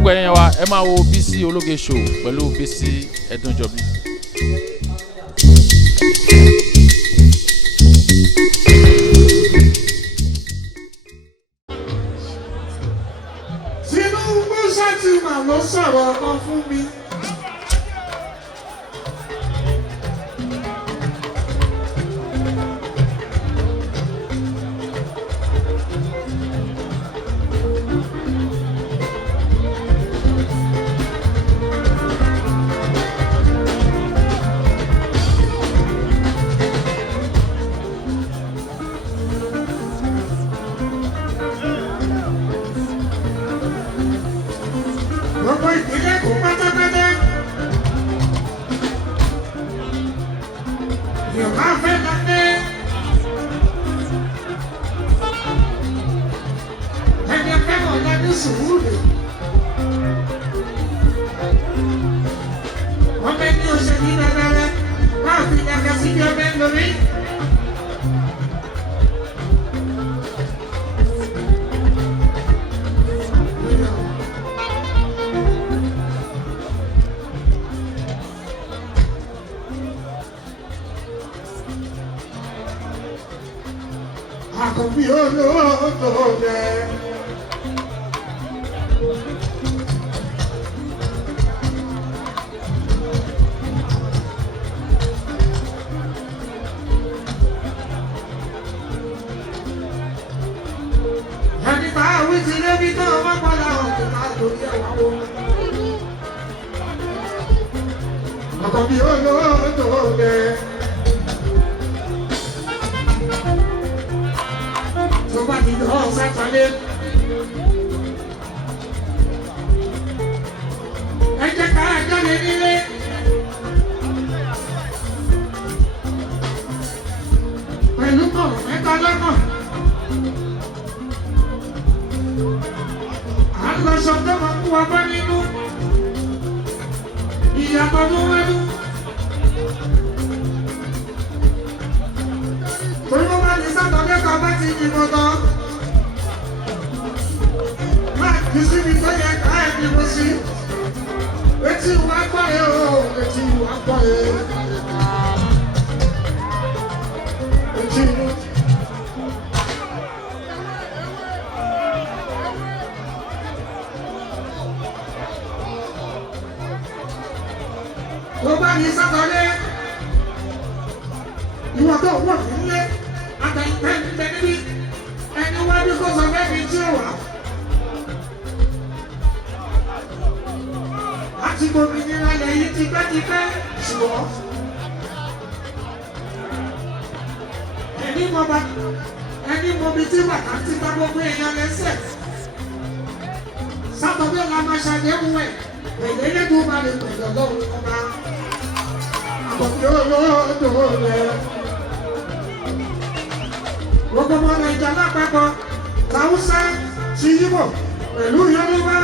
gbogbo ẹ̀yin wa ẹ máa wo Bísí Ológe show pẹ̀lú Bísí Ẹ̀dúnjọbí. Tinubu ṣàtìmọ̀ ló sọ̀rọ̀ ọkàn fún mi. Gbogbo ìpínlẹ̀ kò pátápátá. Yorùbá fẹ́ lọ dé. Ẹni fẹ́ràn lẹ́nu sùúrù. Ọmọ ẹni òṣèlú dáadáa máa fi dàgbà sí bí ọmọ ẹ lórí. Àkànbí olóòtú rẹ̀. Ẹni bá wí ti lébi tó ọmọ padà ọ̀tún ká lórí ẹ̀wà wo. Àkànbí olóòtú rẹ̀. Tó bá ti lọ sátálé. Ẹ jẹ́ ká jáde nílé. Pẹ̀lú kọ̀rọ̀ mẹ́ta lọ́nà. À ń lọ sọ tó máa kú wa bá nínú. Ìyàtọ̀ ló wẹ́nu. Torí wọ́n bá ní sátọ̀dé kan bá ti yìnbọn tán. Máa kì í síbi tó yẹ ká ẹni mo sí. Etí wa gbọ́ yẹ o, etí wa gbọ́ yẹ. Etí inú. Tó bá ní sátọ̀dé. Ìwọ tó wọ̀ nílé, àtẹ̀yìntẹ́ ń bẹ níbí, ẹni wá bí kò sọ fẹ́ mi tí ó wà. Láti gbòmìnira lẹ́yìn tipẹ́tipẹ́ ṣùgbọ́n. Ẹni mọ bí tí bàtà ti bá gbogbo èèyàn lẹ́sẹ̀. Sátọ̀dé la máa ṣàdéhùn ẹ̀, èdè lẹ́dùn máa lè pẹ̀lú ọlọ́run ọba. Àkọ́bí olóòtú rẹ̀. Gbogbo ọmọ Nàìjíríà lápapọ̀, Hausa, ti Ìgbò, pẹ̀lú Yorùbá.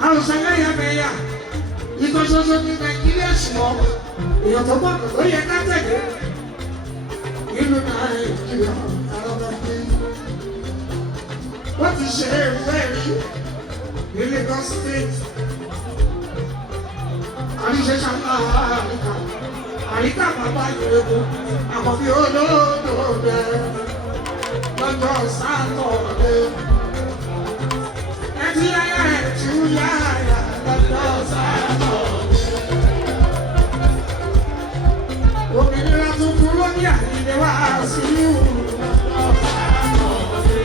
Hausa lẹ́yàmẹ̀yà, ìkan ṣoṣo ní Nàìjíríà ṣùgbọ́n èèyàn tó gbọ́dọ̀ ló yẹ ká tẹ̀lé. Ìlú Nàìjíríà alábàápé. Wọ́n ti ṣe ìfẹ́ rí ní Lagos State. Àríṣẹ́ ṣàlàyé àríkà. Àríkà bàbá ìrẹ́kù, Àkànbí olóòtú rẹ̀ lọ́jọ́ sátọ̀dé. Ẹtí ayá ẹ̀ tí ó yára lọ́jọ́ sátọ̀dé. Òmìnira tuntun ló ní àyílẹ̀ wá sí ìhù lọ́jọ́ sátọ̀dé.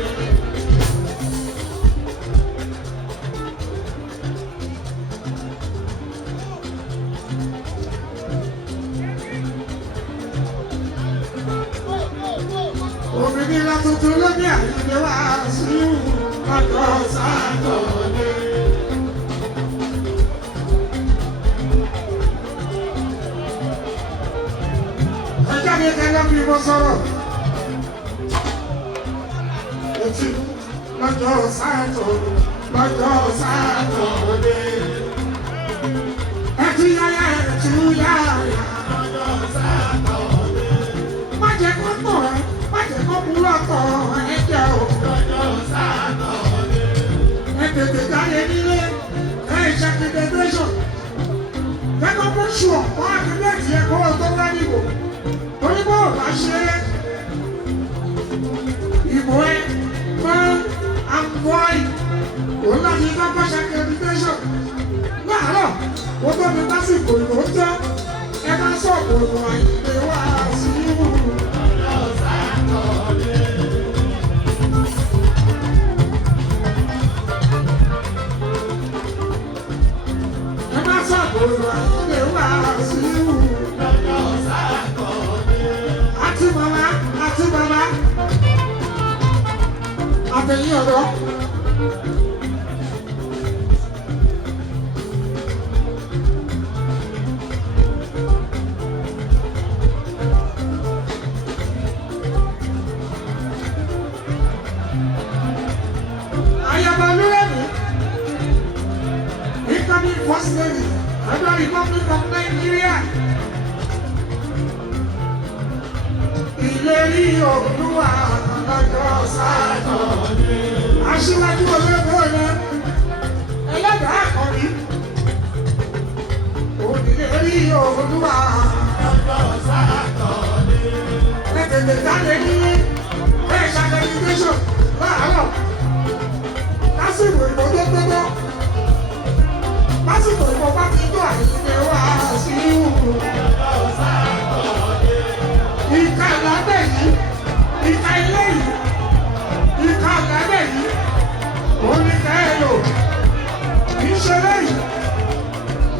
Òmìnira tuntun ló ní àyílẹ̀ wá sí ìhù lọ́jọ́ sátọ̀dé. Ẹjọ́ mi kẹ́lẹ́ fi mo sọ̀rọ̀. Etí lọ́jọ́ sátọ̀dé. Ẹtí yáyá ẹ̀tú yáyá lọ́jọ́ sátọ̀dé. Má jẹ́ kó tọ̀ ẹ́, má jẹ́ kó kú lọ́tọ̀ ẹ̀ jẹ́ o lọ́jọ́ sátọ̀dé. Association. Kẹ́kọ̀ọ́ fún ṣùọ̀ wọ́n á fi léèdì ẹ̀kọ́ tó wá níbò. Torí bó o bá ṣe ìbò ẹ fún àǹfọ̀ì òun láti kọ́kọ́ ṣe accreditation. Láàárọ̀ ó tó mi lásìkò ìbò jẹ́ ẹ bá sọ̀kò ìbò àyè wá sí ìwù. Àtẹ̀yìn ọ̀dọ́. Ayaba Olúrẹ̀mí, incoming first lady, Federal Republic of Nigeria. Ìlérí Olúwa lọ́jọ́ Sátọ̀dé. Aṣíwájú olóògbé rẹ̀ ẹlẹ́dàá àkọ́bí. Ìlérí Olúwa lọ́jọ́ Sátọ̀dé. Lẹ́tẹ̀lẹ̀ jáde ní ẹ̀ṣà accreditation láàárọ̀. Lásìkò ìbò tó gbogbo. Lásìkò ìbò bá ti tó àyíké wá sí ìwù. Ìka lábẹ́ yìí, ìka ilé yìí, ìka lábẹ́ yìí, oníkà èlò, ìṣeré yìí,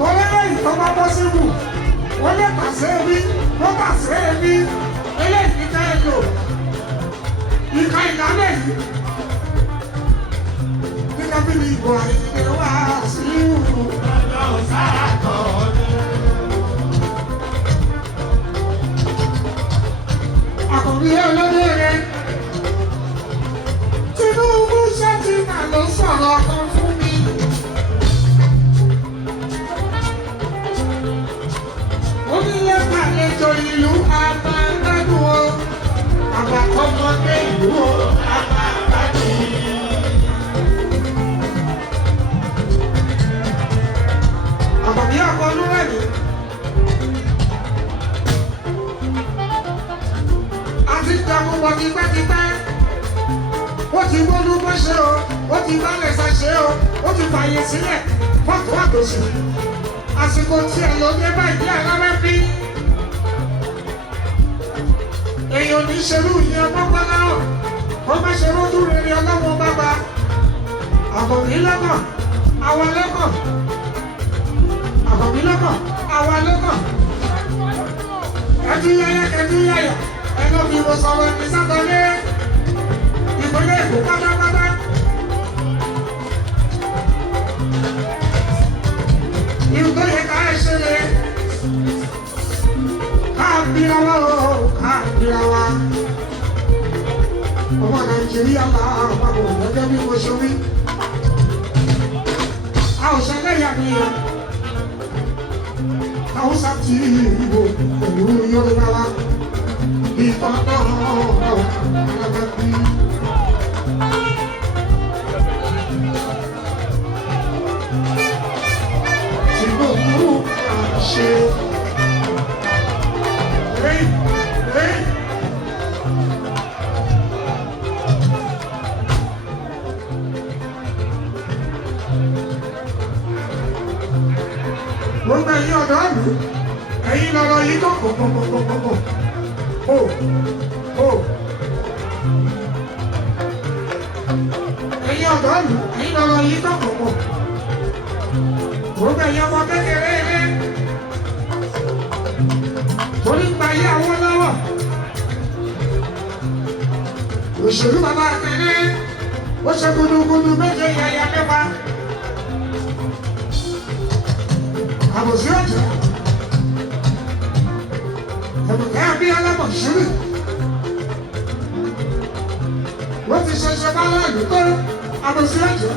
olóyè yìí tó bá bọ́ síbù, wọ́n lè pàṣẹ ẹbí, wọ́n pàṣẹ ẹbí, eléyìí ìka èlò, ìka ìlànà yìí, nígbà bí ìbò àyè wá sí ìwù. Àkọ́bí olóde rẹ̀ Tinubu Shettima ló sọ̀rọ̀ kan fún mi. Onílé kàlejò ìlú àbáńdádùn o, àbàkọ́mọdé ìlú o, àbáńdádùn. Àkọ́bí ọkọ̀ Olúrẹ̀mí. Jagun bọ̀ tipẹ́tipẹ́, ó ti gbódú bó ṣe o, ó ti bálẹ̀ ṣe ṣe o, ó ti fààyè sílẹ̀ fọ́tò àtòsí. Àsìkò tí ẹ̀ ló dé báyìí alábẹ́ bí. Èèyàn ní ṣerú ìyẹn gbọ́gbọ́n náà, ó má ṣe rójú rere ọlọ́wọ́ bàbá. Àkọ́bí lọ́kàn, àwa lọ́kàn. Àkọ́bí lọ́kàn, àwa lọ́kàn. Ẹjú yáyá, ẹjú yáyà. Ẹnu fi wo sọ̀rọ̀ ní Sátọ̀dé, ìpínlẹ̀ Èkó pátápátá. Ìlú tó yẹ ká ṣe lè káàbíra wá o, káàbíra wá. Ọmọ Nàìjíríà láàpapọ̀ gẹ́gẹ́ bí mo ṣe wí. A ò ṣẹlẹ̀ yàgbìyàn. Haúsá ti ìbò pẹ̀lú Yorùbá wa. Gbogbo ẹ̀yin ọ̀dọ́ ìlú, ẹ̀yin lọ́rọ̀ yìí tó kòkòkòkòkò. Ẹ̀yin ọ̀dọ́ ìlú, ẹ̀yin lọ́rọ̀ yìí tó kòkò. Gbogbo ẹ̀yin ọmọ kékeré ilé. Torí gba yé àwọn lọ́wọ́. Òṣèlú bàbá àtẹ̀lé, ó ṣe gudugudu méje yàyà mẹ́fà. Àbòsí ọ̀jẹ̀. Ẹ̀bùkẹ́ bí alámọ̀ ṣúrì. Wọ́n ti ṣẹ̀ṣẹ̀ bá láàlú tó àbòsí ọ̀jẹ̀.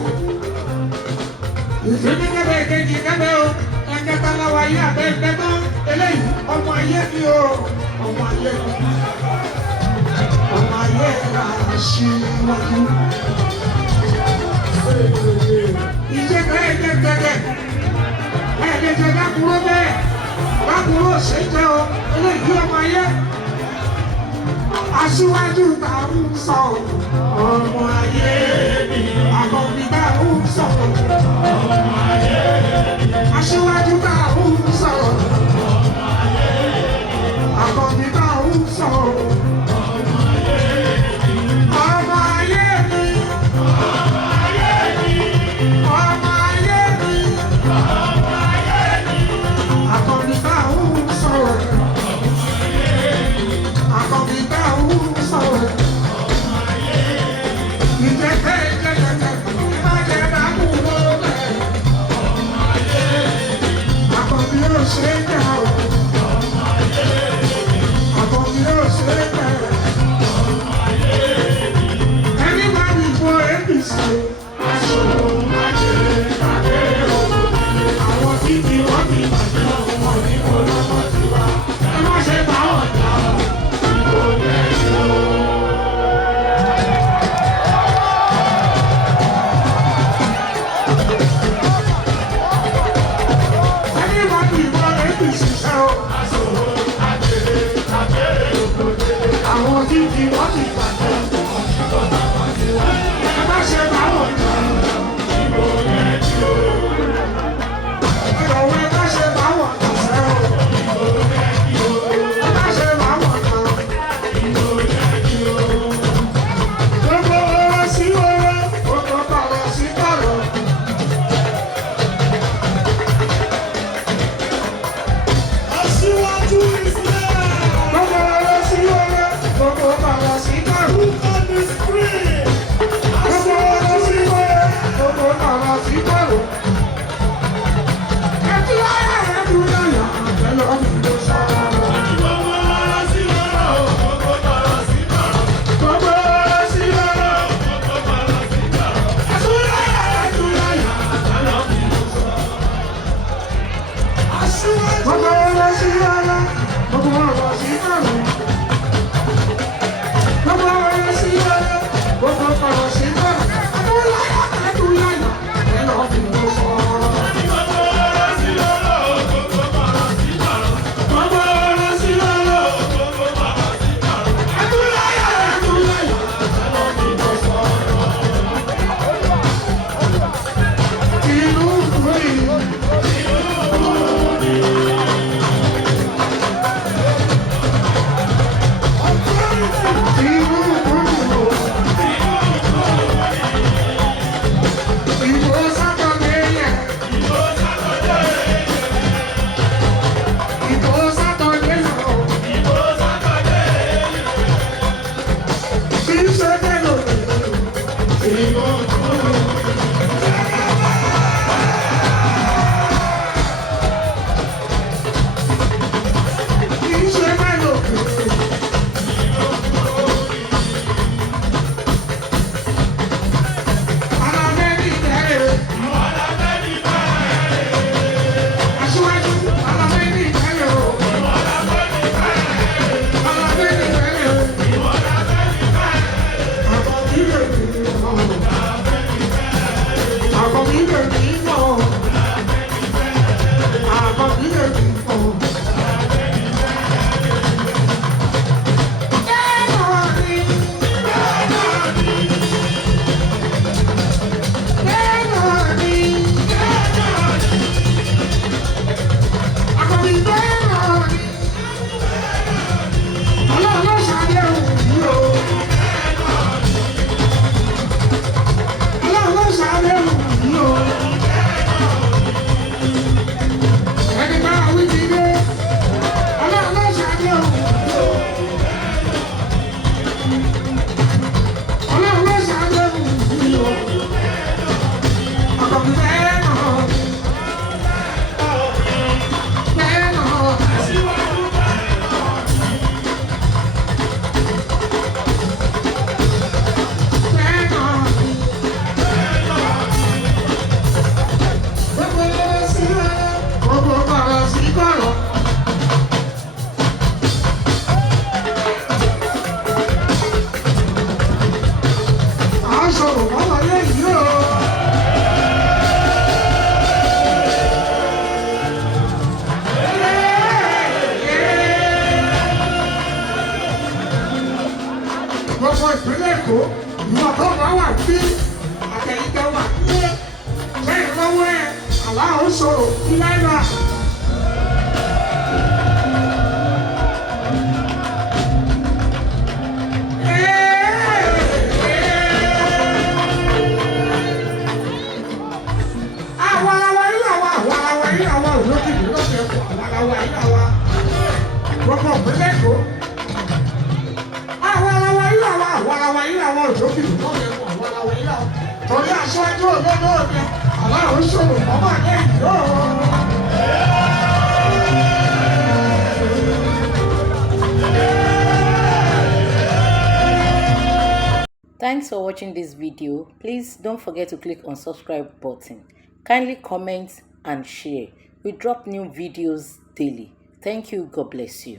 Ìfìdí kẹ́bẹ̀ ìkejì kẹ́bẹ̀ o, ẹ̀kẹta láwa yé àbẹ̀ ìgbẹ́ tán. Eléyìí ọmọ ayé ni o, ọmọ ayé ni. Ọmọ ayé ra aṣíwájú. Ìjẹ́kẹ́ ìjẹ́kẹ́kẹ́. Bákúrò ṣe jẹ́ o, eléyìí ọmọ ayé. Aṣíwájú ta ń sọ ọmọ ayé mi. Àkọ́bí ta ń sọ ọmọ ayé mi. Aṣíwájú ta ń sọ ọmọ ayé mi. Àkọ́bí ta ń sọ ọmọ ayé mi. Ọmọ ayé mi. Ọmọ ayé mi. Ọmọ ayé mi. Ọmọ ayé mi. Àkọ́bí ta ń sọ àkọ́bí ta ń sọ ìjẹ́kẹ́ ìjẹ́kẹ́ ìbàjẹ́ dàkú lọ́lẹ̀ àkọ́bí yóò ṣe é jà o àkọ́bí yóò ṣe é jà ẹni bá ní ìbò APC àwọn títí wọ́n ti bàjẹ́ ọmọ nípò lọ́mọ tiwa ẹ má ṣe bá wọn jà o. Àwọn títí wọ́n ti bàjẹ́ ẹ má ṣe bá wọn jà ìbò yẹn tí ó ìyàwó ẹ má ṣe bá wọn jà sẹ́wọ̀n ìbò yẹn tí ó ẹ má ṣe bá wọn jà ìbò yẹn tí ó. Gbogbo ọ̀rọ̀ sí ọ̀rọ̀ gbogbo ọ̀rọ̀ sí ọ̀rọ̀. Aṣíwájú Islam. Gbogbo ọ̀rọ̀ sí ọ̀rọ̀ gbogbo ọ̀rọ̀ sí ọ̀rọ̀. On the screen. Gbogbo ọ̀rọ̀ sí ọ̀rọ̀ gbogbo ọ̀rọ̀ sí ọ̀rọ̀. Ẹtú láyà ẹtú láyà ẹlọ ìlú sọ̀rọ̀. Gbogbo ọ̀rọ̀ sí ọ̀rọ̀ gbogbo ọ̀rọ̀ sí ọ̀rọ̀. Gbogbo ọ̀rọ̀ sí ọ̀rọ̀ gbogbo ọ̀rọ̀ sí ọ̀rọ̀. Ẹtú láyà ẹtú láyà ẹlọ ìlú sọ̀rọ̀. Aṣíwájú. Gbogbo ọ̀rọ̀ sí ọ̀rọ̀ gbogbo ọ̀rọ̀ sí ọ̀rọ̀. Gbogbo ọ̀rọ̀ sí ọ̀rọ̀ gbogbo ọ̀rọ̀ sí ọ̀rọ̀. Ẹtú láyà ẹtú láyà ẹlọ ìlú sọ̀rọ̀. lẹ́kọ̀ọ́ ìwọ̀n tó bá wà bí àtẹ̀yìntẹ̀ wà nílé lẹ́yìn lọ́wọ́ ẹ̀ aláwọ̀ sọ̀rọ̀ náírà. Gbogbo ìpínlẹ̀ Èkó. Àwọn aláwọ̀ yìí làwọn òjòkì lọ́wọ́ ẹ̀kọ́ àwọn aláwọ̀ yìí làwọn. Torí aṣáájú olóòlò ni aláwọ̀ ṣòro mọ́mọ́ ní ìlú. Thanks for watching this video. Please don't forget to click on subscribe button. Kindly comment and share. We drop new videos daily. Thank you. God bless you.